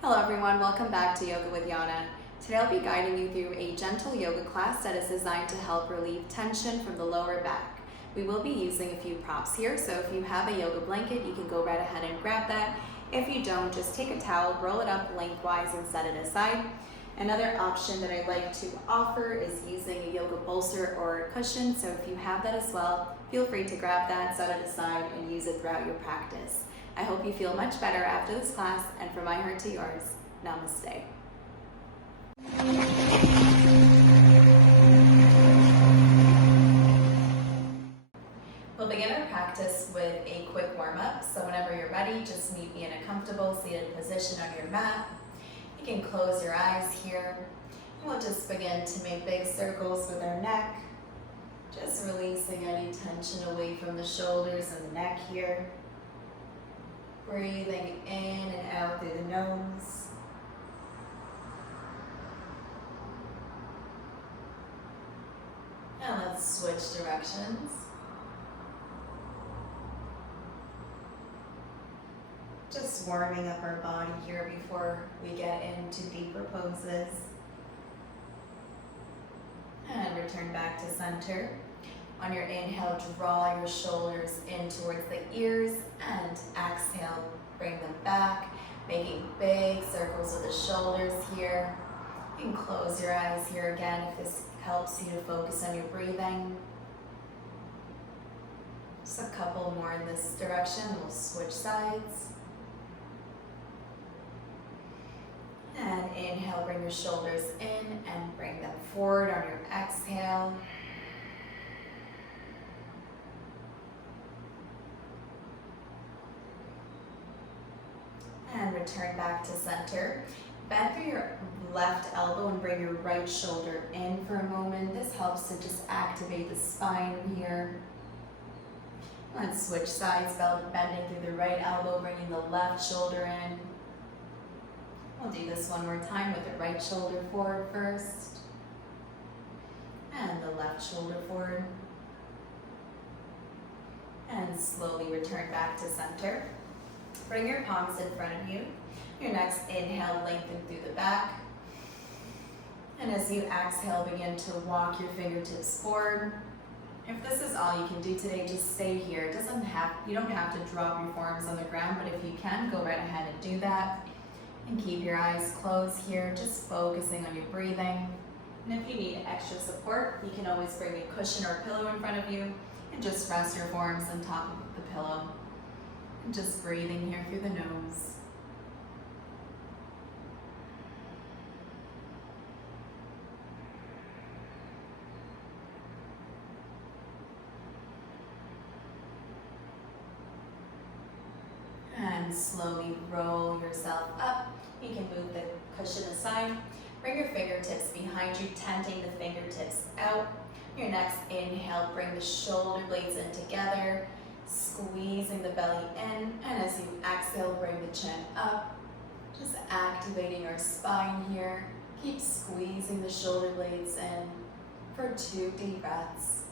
Hello everyone, welcome back to Yoga with Yana. Today I'll be guiding you through a gentle yoga class that is designed to help relieve tension from the lower back. We will be using a few props here, so if you have a yoga blanket, you can go right ahead and grab that. If you don't, just take a towel, roll it up lengthwise and set it aside. Another option that I like to offer is using a yoga bolster or a cushion, so if you have that as well, feel free to grab that, set it aside, and use it throughout your practice. I hope you feel much better after this class, and from my heart to yours, namaste. We'll begin our practice with a quick warm-up, so whenever you're ready, just meet me in a comfortable seated position on your mat. You can close your eyes here, and we'll just begin to make big circles with our neck, just releasing any tension away from the shoulders and the neck here. Breathing in and out through the nose. And let's switch directions. Just warming up our body here before we get into deeper poses. And return back to center. On your inhale, draw your shoulders in towards the ears, and exhale, bring them back, making big circles with the shoulders here. You can close your eyes here again if this helps you to focus on your breathing. Just a couple more in this direction, we'll switch sides. And inhale, bring your shoulders in and bring them forward on your exhale. And return back to center. Bend through your left elbow and bring your right shoulder in for a moment. This helps to just activate the spine here. Let's switch sides, bending through the right elbow, bringing the left shoulder in. We'll do this one more time with the right shoulder forward first. And the left shoulder forward. And slowly return back to center. Bring your palms in front of you. Your next inhale, lengthen through the back. And as you exhale, begin to walk your fingertips forward. If this is all you can do today, just stay here. You don't have to drop your forearms on the ground, but if you can, go right ahead and do that. And keep your eyes closed here, just focusing on your breathing. And if you need extra support, you can always bring a cushion or a pillow in front of you and just rest your forearms on top of the pillow. Just breathing here through the nose. And slowly roll yourself up. You can move the cushion aside. Bring your fingertips behind you, tenting the fingertips out. Your next inhale, bring the shoulder blades in together. Squeezing the belly in, and as you exhale, bring the chin up. Just activating our spine here. Keep squeezing the shoulder blades in for 2 deep breaths.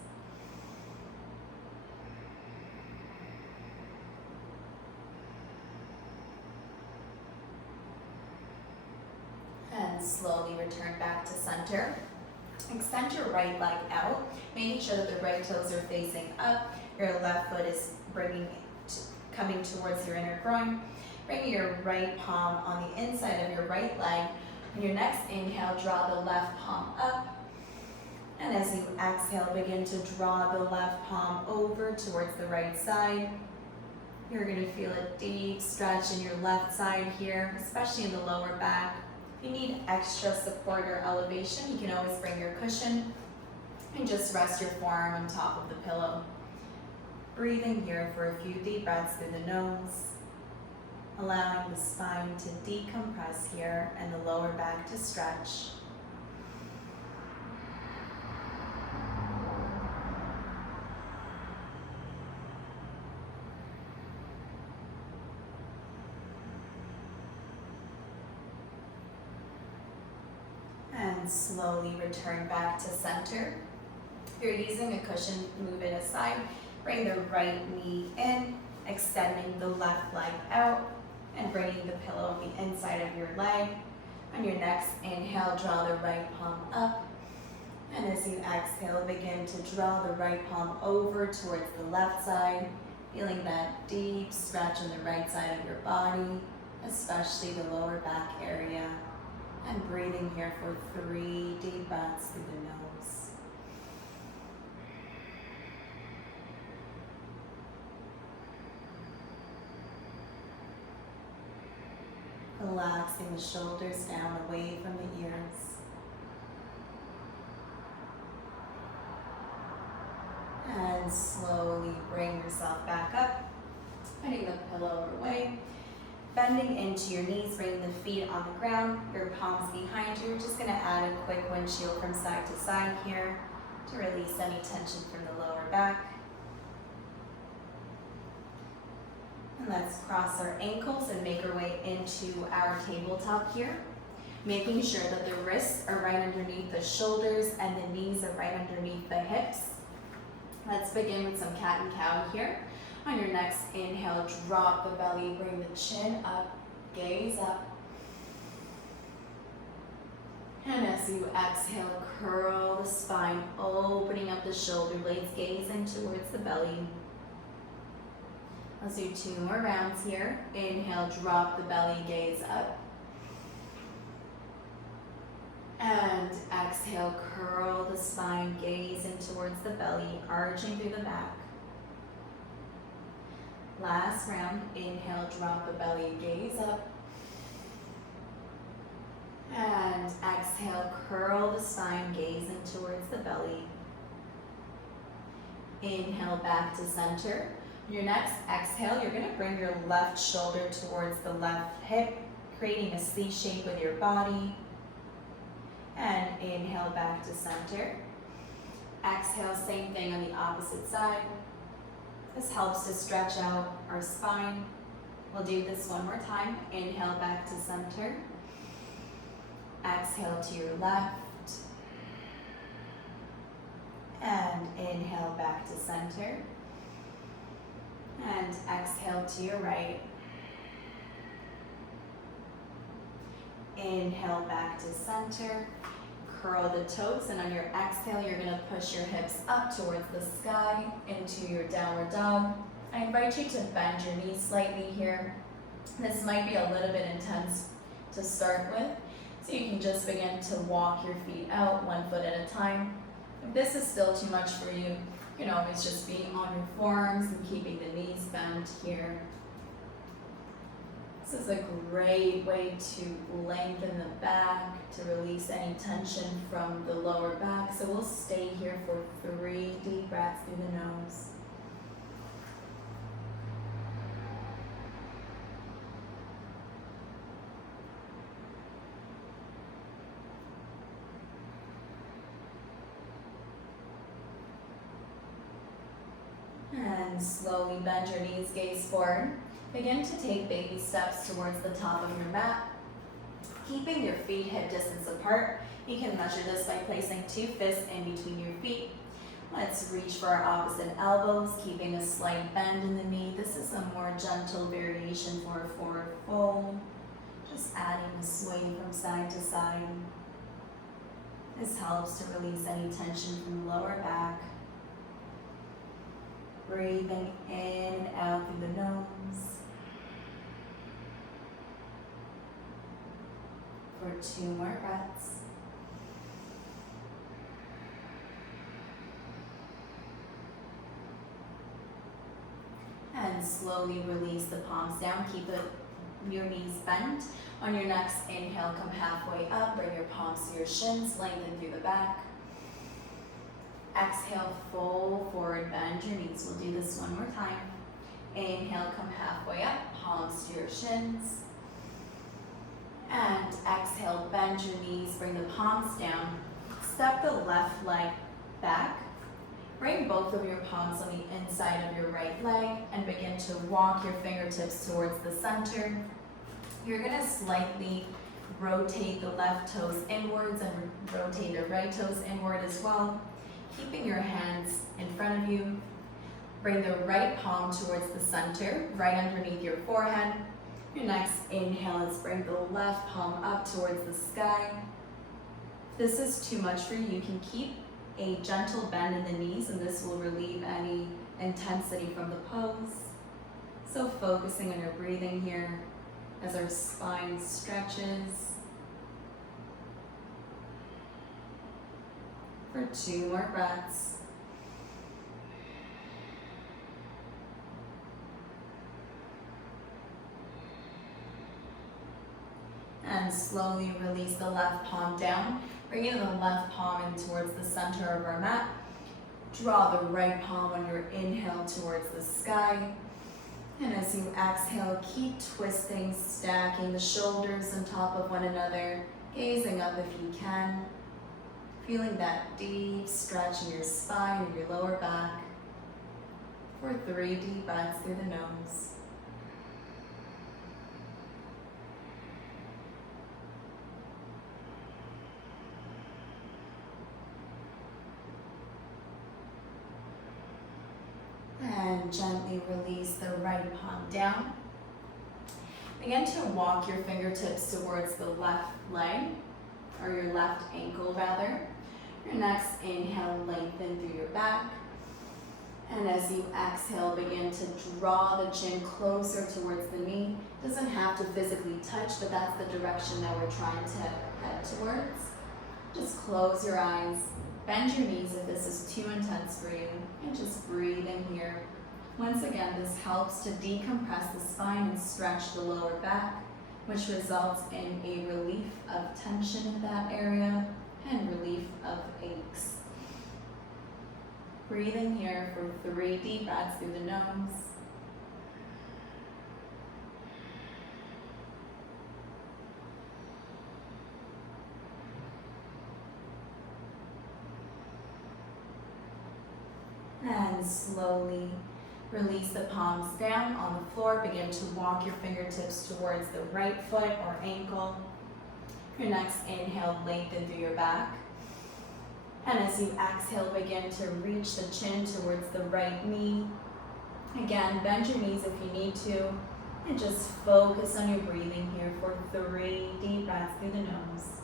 And slowly return back to center. Extend your right leg out, making sure that the right toes are facing up. Your left foot is coming towards your inner groin. Bring your right palm on the inside of your right leg. On your next inhale, draw the left palm up. And as you exhale, begin to draw the left palm over towards the right side. You're going to feel a deep stretch in your left side here, especially in the lower back. If you need extra support or elevation, you can always bring your cushion and just rest your forearm on top of the pillow. Breathing here for a few deep breaths through the nose, allowing the spine to decompress here and the lower back to stretch. And slowly return back to center. If you're using a cushion, move it aside. Bring the right knee in, extending the left leg out, and bringing the pillow on the inside of your leg. On your next inhale, draw the right palm up. And as you exhale, begin to draw the right palm over towards the left side, feeling that deep stretch on the right side of your body, especially the lower back area. And breathing here for 3 deep breaths through the nose. Relaxing the shoulders down away from the ears. And slowly bring yourself back up, putting the pillow away. Bending into your knees, bringing the feet on the ground, your palms behind you. We're just gonna add a quick windshield from side to side here to release any tension from the lower back. And let's cross our ankles and make our way into our tabletop here. Making sure that the wrists are right underneath the shoulders and the knees are right underneath the hips. Let's begin with some cat and cow here. On your next inhale, drop the belly, bring the chin up, gaze up. And as you exhale, curl the spine, opening up the shoulder blades, gazing towards the belly. Let's do 2 more rounds here. Inhale, drop the belly, gaze up. And exhale, curl the spine, gazing towards the belly, arching through the back. Last round, inhale, drop the belly, gaze up. And exhale, curl the spine, gazing towards the belly. Inhale, back to center. Your next exhale, you're gonna bring your left shoulder towards the left hip, creating a C shape with your body. And inhale, back to center. Exhale, same thing on the opposite side. This helps to stretch out our spine. We'll do this one more time. Inhale, back to center. Exhale to your left. And inhale, back to center. And exhale to your right. Inhale, back to center. Curl the toes, and on your exhale, you're gonna push your hips up towards the sky into your downward dog. I invite you to bend your knees slightly here. This might be a little bit intense to start with, so you can just begin to walk your feet out 1 foot at a time. If this is still too much for you, you can always just be on your forearms and keeping the knees bent here. This is a great way to lengthen the back, to release any tension from the lower back. So we'll stay here for 3 deep breaths through the nose. And slowly bend your knees, gaze forward. Begin to take baby steps towards the top of your mat. Keeping your feet hip distance apart, you can measure this by placing 2 fists in between your feet. Let's reach for our opposite elbows, keeping a slight bend in the knee. This is a more gentle variation for a forward fold. Just adding a sway from side to side. This helps to release any tension from the lower back. Breathing in and out through the nose. For 2 more breaths. And slowly release the palms down. Keep your knees bent. On your next inhale, come halfway up. Bring your palms to your shins. Lengthen through the back. Exhale, fold forward, bend your knees. We'll do this one more time. Inhale, come halfway up. Palms to your shins. And exhale, bend your knees, bring the palms down. Step the left leg back. Bring both of your palms on the inside of your right leg and begin to walk your fingertips towards the center. You're gonna slightly rotate the left toes inwards and rotate the right toes inward as well. Keeping your hands in front of you. Bring the right palm towards the center, right underneath your forehead. Your next inhale is bring the left palm up towards the sky. If this is too much for you, you can keep a gentle bend in the knees, and this will relieve any intensity from the pose. So focusing on your breathing here as our spine stretches. For 2 more breaths. And slowly release the left palm down, bringing the left palm in towards the center of our mat. Draw the right palm on your inhale towards the sky. And as you exhale, keep twisting, stacking the shoulders on top of one another, gazing up if you can. Feeling that deep stretch in your spine and your lower back. For 3 deep breaths through the nose. And gently release the right palm down. Begin to walk your fingertips towards the left leg, or your left ankle rather. Your next inhale, lengthen through your back. And as you exhale, begin to draw the chin closer towards the knee. Doesn't have to physically touch, but that's the direction that we're trying to head towards. Just close your eyes. Bend your knees if this is too intense for you, and just breathe in here. Once again, this helps to decompress the spine and stretch the lower back, which results in a relief of tension in that area and relief of aches. Breathe in here for 3 deep breaths through the nose. And slowly release the palms down on the floor. Begin to walk your fingertips towards the right foot or ankle. Your next inhale, lengthen through your back. And as you exhale, begin to reach the chin towards the right knee. Again, bend your knees if you need to. And just focus on your breathing here for 3 deep breaths through the nose.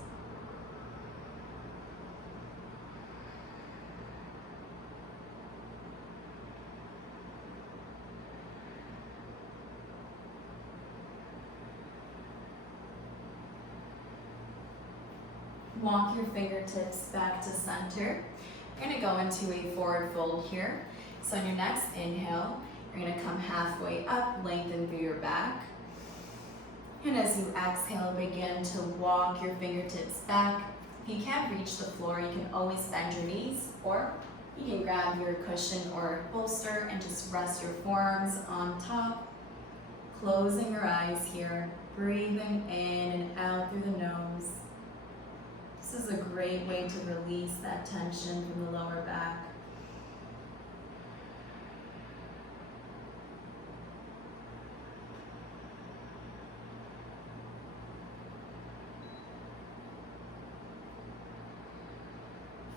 Walk your fingertips back to center. You're going to go into a forward fold here. So on your next inhale, you're going to come halfway up, lengthen through your back. And as you exhale, begin to walk your fingertips back. If you can't reach the floor, you can always bend your knees, or you can grab your cushion or bolster and just rest your forearms on top. Closing your eyes here, breathing in and out through the nose. This is a great way to release that tension from the lower back.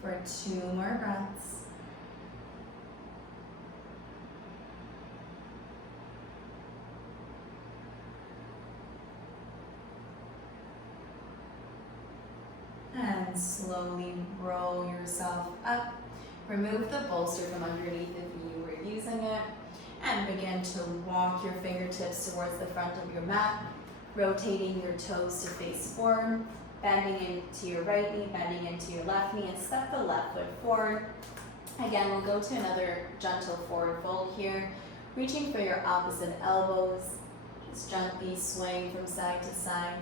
For 2 more breaths. And slowly roll yourself up. Remove the bolster from underneath if you were using it. And begin to walk your fingertips towards the front of your mat, rotating your toes to face forward, bending into your right knee, bending into your left knee, and step the left foot forward. Again, we'll go to another gentle forward fold here, reaching for your opposite elbows. Just gently swaying from side to side,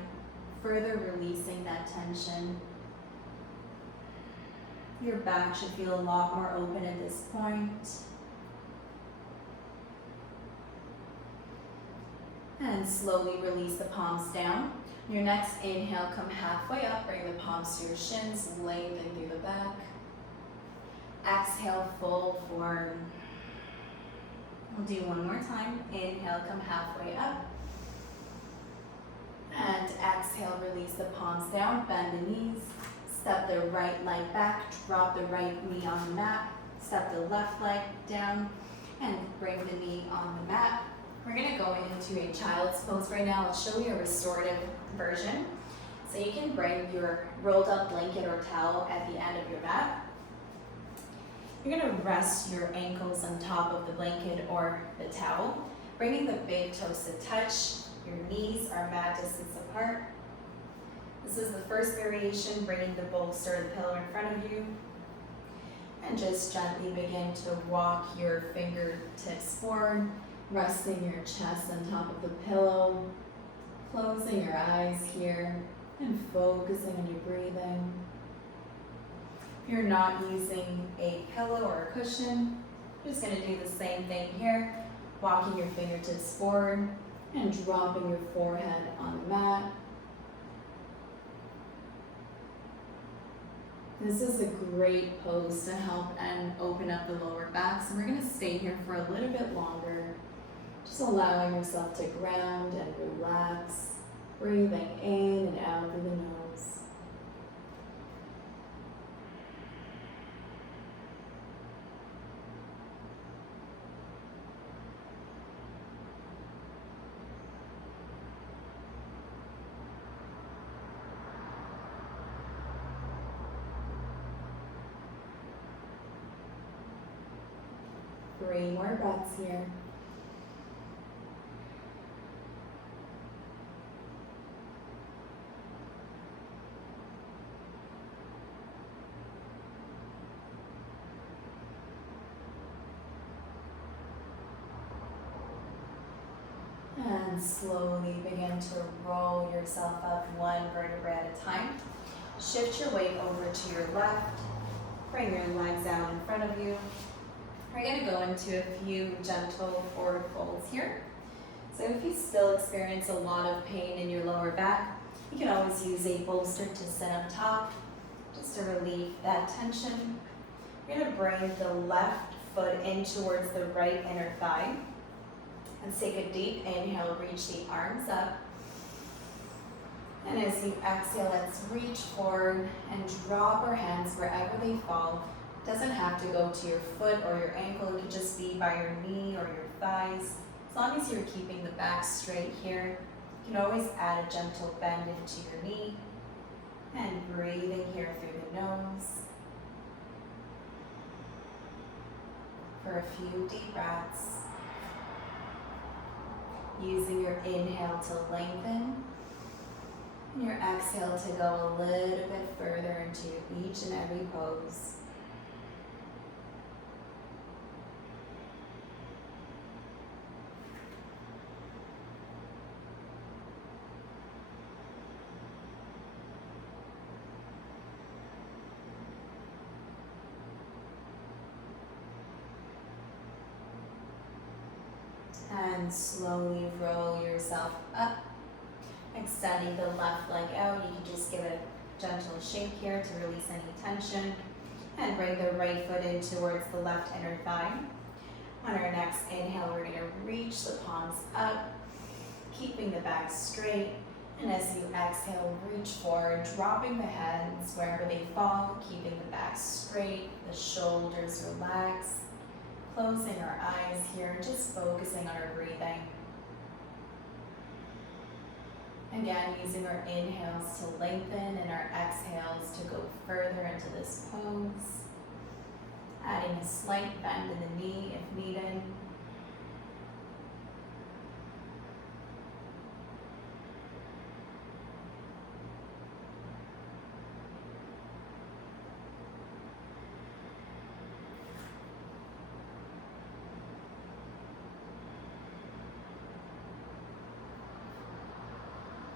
further releasing that tension. Your back should feel a lot more open at this point. And slowly release the palms down. Your next inhale, come halfway up, bring the palms to your shins, lengthen through the back. Exhale, fold forward. We'll do one more time. Inhale, come halfway up. And exhale, release the palms down, bend the knees. Step the right leg back, drop the right knee on the mat. Step the left leg down and bring the knee on the mat. We're gonna go into a child's pose right now. I'll show you a restorative version. So you can bring your rolled up blanket or towel at the end of your mat. You're gonna rest your ankles on top of the blanket or the towel, bringing the big toes to touch. Your knees are mat distance apart. This is the first variation, bringing the bolster or the pillow in front of you. And just gently begin to walk your fingertips forward, resting your chest on top of the pillow, closing your eyes here, and focusing on your breathing. If you're not using a pillow or a cushion, you're just going to do the same thing here, walking your fingertips forward and dropping your forehead on the mat. This is a great pose to help and open up the lower back, so we're going to stay here for a little bit longer, just allowing yourself to ground and relax, breathing in and out through the nose. Three more breaths here. And slowly begin to roll yourself up one vertebra at a time. Shift your weight over to your left. Bring your legs out in front of you. We're going to go into a few gentle forward folds here. So if you still experience a lot of pain in your lower back, you can always use a bolster to sit on top, just to relieve that tension. You're going to bring the left foot in towards the right inner thigh. And take a deep inhale, reach the arms up. And as you exhale, let's reach forward and drop our hands wherever they fall. Doesn't have to go to your foot or your ankle, it could just be by your knee or your thighs. As long as you're keeping the back straight here, you can always add a gentle bend into your knee. And breathing here through the nose. For a few deep breaths. Using your inhale to lengthen. And your exhale to go a little bit further into each and every pose. And slowly roll yourself up, extending the left leg out. You can just give it a gentle shake here to release any tension. And bring the right foot in towards the left inner thigh. On our next inhale, we're going to reach the palms up, keeping the back straight. And as you exhale, reach forward, dropping the hands wherever they fall, keeping the back straight, the shoulders relaxed. Closing our eyes here, just focusing on our breathing. Again, using our inhales to lengthen and our exhales to go further into this pose. Adding a slight bend in the knee if needed.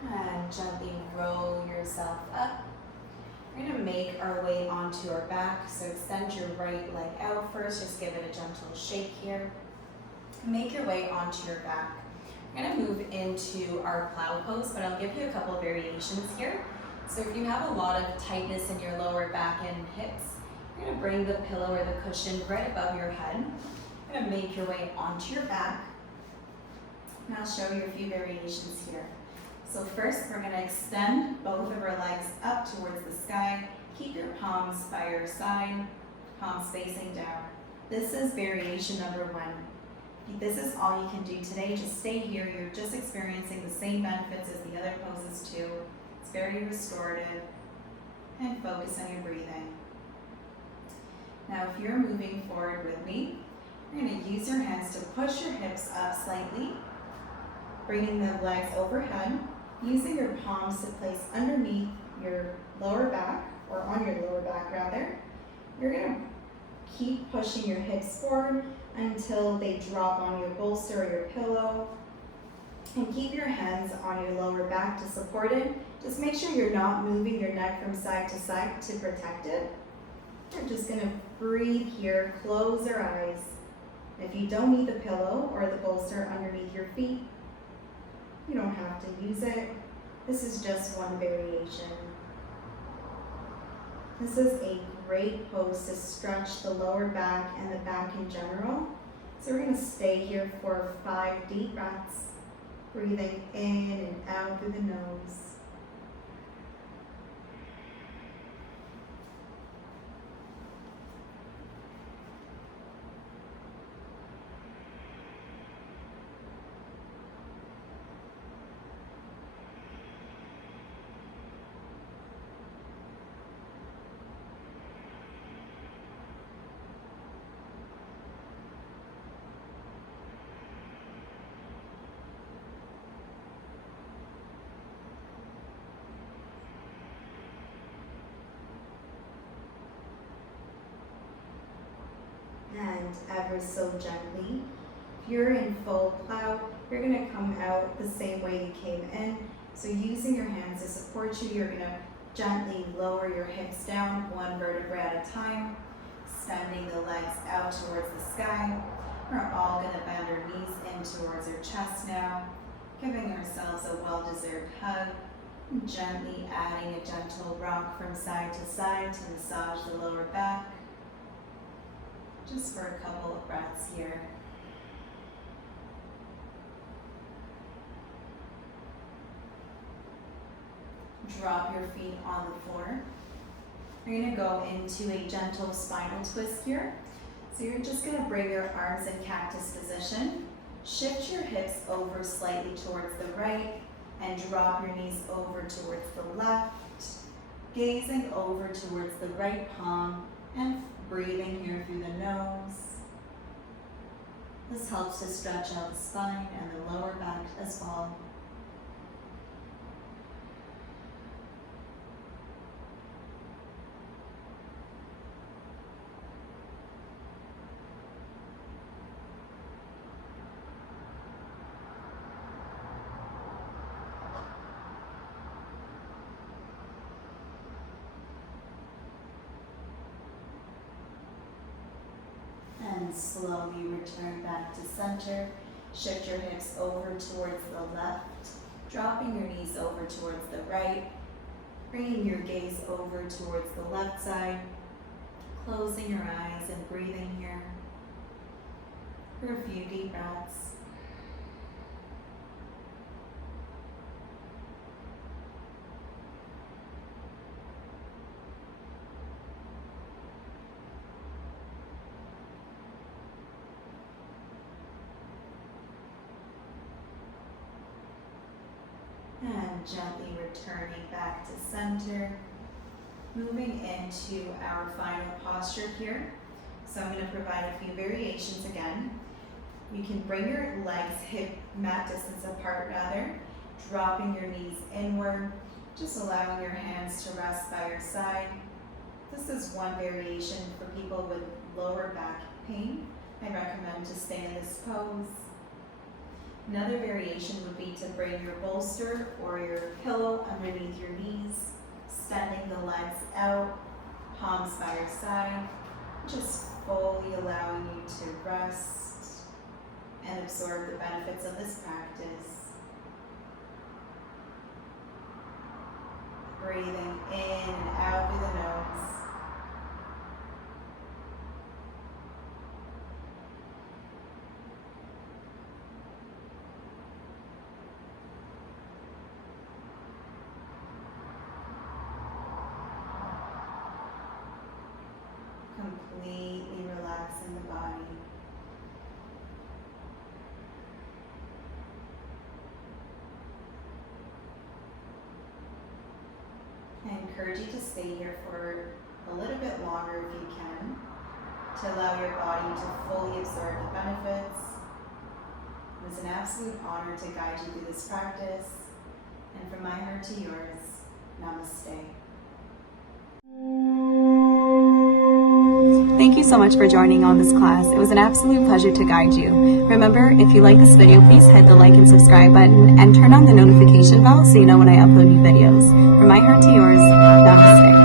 And gently roll yourself up. We're going to make our way onto our back. So extend your right leg out first. Just give it a gentle shake here. Make your way onto your back. We're going to move into our plow pose, but I'll give you a couple of variations here. So if you have a lot of tightness in your lower back and hips, you're going to bring the pillow or the cushion right above your head. You're going to make your way onto your back. And I'll show you a few variations here. So first, we're going to extend both of our legs up towards the sky. Keep your palms by your side, palms facing down. This is variation number 1. This is all you can do today. Just stay here. You're just experiencing the same benefits as the other poses too. It's very restorative. And focus on your breathing. Now if you're moving forward with me, you're going to use your hands to push your hips up slightly, bringing the legs overhead, using your palms to place underneath your lower back, or on your lower back rather. You're going to keep pushing your hips forward until they drop on your bolster or your pillow. And keep your hands on your lower back to support it. Just make sure you're not moving your neck from side to side to protect it. We're just going to breathe here, close our eyes. If you don't need the pillow or the bolster underneath your feet, you don't have to use it. This is just one variation. This is a great pose to stretch the lower back and the back in general. So we're going to stay here for 5 deep breaths, breathing in and out through the nose. And ever so gently, if you're in full plow, you're going to come out the same way you came in. So using your hands to support you, you're going to gently lower your hips down, one vertebra at a time, extending the legs out towards the sky. We're all going to bend our knees in towards our chest now, giving ourselves a well-deserved hug, gently adding a gentle rock from side to side to massage the lower back. Just for a couple of breaths here. Drop your feet on the floor. You're going to go into a gentle spinal twist here. So you're just going to bring your arms in cactus position. Shift your hips over slightly towards the right and drop your knees over towards the left. Gazing over towards the right palm and breathing here through the nose. This helps to stretch out the spine and the lower back as well. And slowly return back to center. Shift your hips over towards the left, dropping your knees over towards the right, bringing your gaze over towards the left side, closing your eyes and breathing here for a few deep breaths. And gently returning back to center, moving into our final posture here. So I'm going to provide a few variations again. You can bring your legs hip mat distance apart rather, dropping your knees inward, just allowing your hands to rest by your side. This is one variation for people with lower back pain. I recommend to stay in this pose. Another variation would be to bring your bolster or your pillow underneath your knees, extending the legs out, palms by your side, just fully allowing you to rest and absorb the benefits of this practice. Breathing in and out through the nose. Completely relaxing the body. I encourage you to stay here for a little bit longer if you can, to allow your body to fully absorb the benefits. It was an absolute honor to guide you through this practice, and from my heart to yours, namaste. Thank you so much for joining on this class. It was an absolute pleasure to guide you. Remember, if you like this video, please hit the like and subscribe button and turn on the notification bell so you know when I upload new videos. From my heart to yours, namaste.